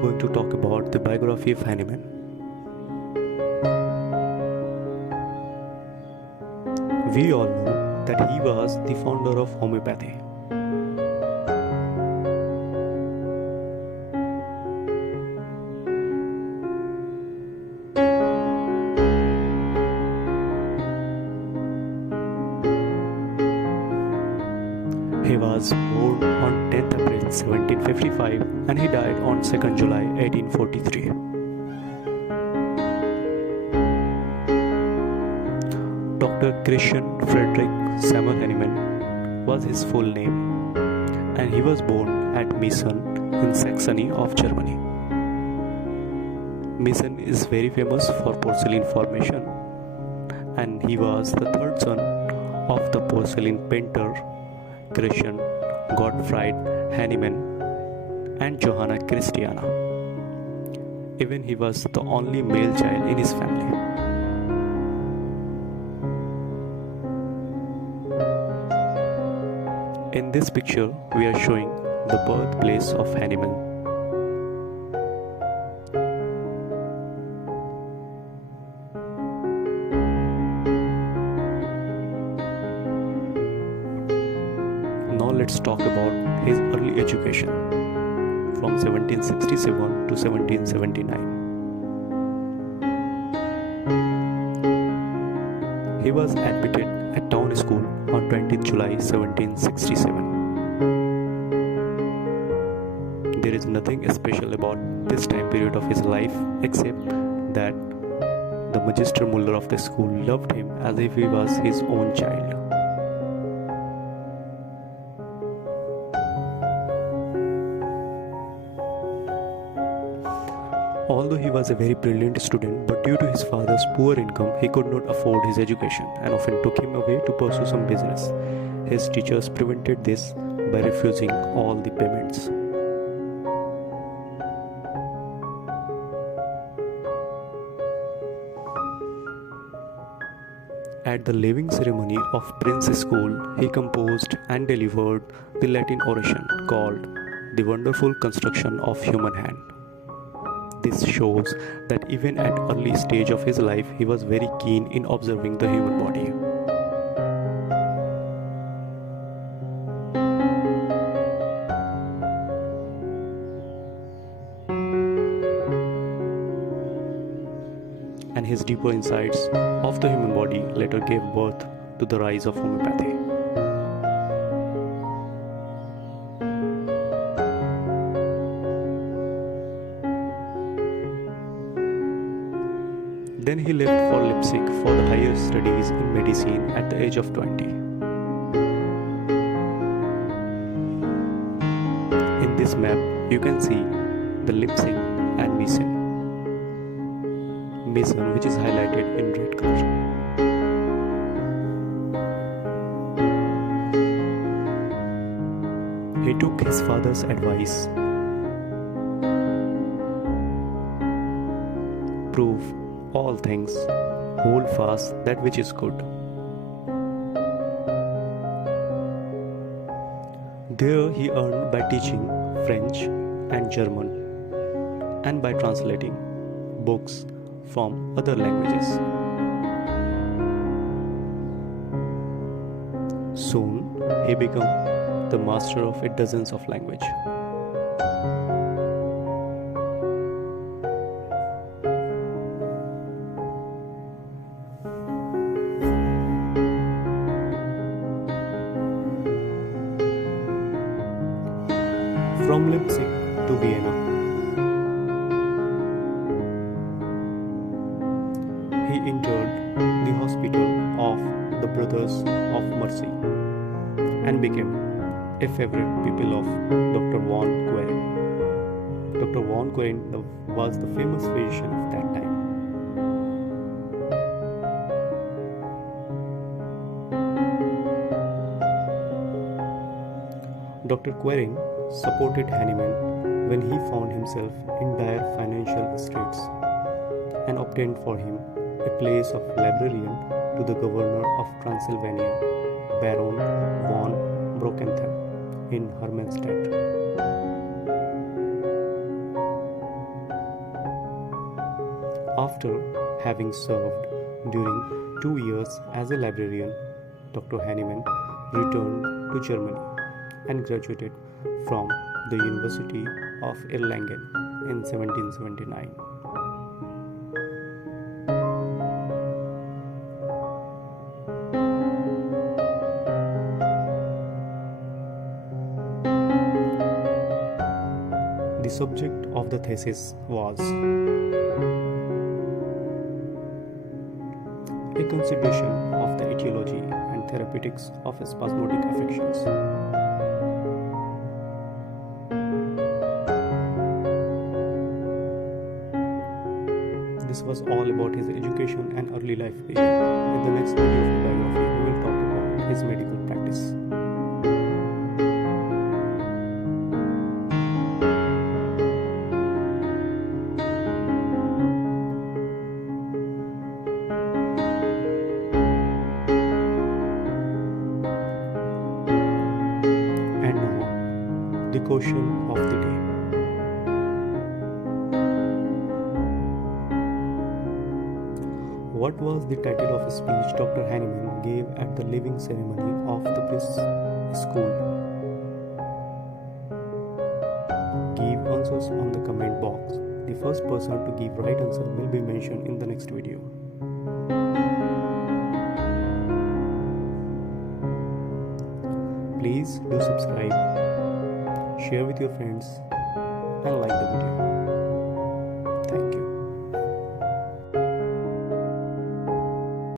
going to talk about the biography of Hahnemann. We all know that he was the founder of homeopathy. He was born on 10th April 1755 and he died on 2nd July 1843. Dr. Christian Friedrich Samuel Hahnemann was his full name, and he was born at Meissen in Saxony of Germany. Meissen is very famous for porcelain formation, and he was the third son of the porcelain painter Christian Gottfried Hahnemann and Johanna Christiana. Even he was the only male child in his family. In this picture, we are showing the birthplace of Hahnemann. Now let's talk about his early education from 1767 to 1779. He was admitted at town school on 20th July 1767. There is nothing special about this time period of his life except that the Magister Muller of the school loved him as if he was his own child. Although he was a very brilliant student, but due to his father's poor income, he could not afford his education and often took him away to pursue some business. His teachers prevented this by refusing all the payments. At the leaving ceremony of Prince's School, he composed and delivered the Latin oration called The Wonderful Construction of Human Hand. This shows that even at early stage of his life, he was very keen in observing the human body. And his deeper insights of the human body later gave birth to the rise of homeopathy. Then he left for Leipzig for the higher studies in medicine at the age of 20. In this map, you can see the Leipzig and Meissen. Meissen, which is highlighted in red color. He took his father's advice. Prove all things, hold fast that which is good. There he earned by teaching French and German and by translating books from other languages. Soon he became the master of dozens of languages. From Leipzig to Vienna, he entered the hospital of the Brothers of Mercy and became a favorite pupil of Dr. von Queren. Dr. von Queren was the famous physician of that time. Dr. Quering supported Hahnemann when he found himself in dire financial straits and obtained for him a place of librarian to the governor of Transylvania, Baron von Brockenthal in Hermannstadt. After having served during 2 years as a librarian, Dr. Hahnemann returned to Germany and graduated from the University of Erlangen in 1779. The subject of the thesis was a consideration of the etiology and therapeutics of spasmodic affections. This was all about his education and early life period. In the next video of the biography, we will talk about his medical practice. And now, the question of the day. What was the title of a speech Dr. Hahnemann gave at the leaving ceremony of the Press School? Give answers on the comment box. The first person to give right answer will be mentioned in the next video. Please do subscribe, share with your friends, and like the video.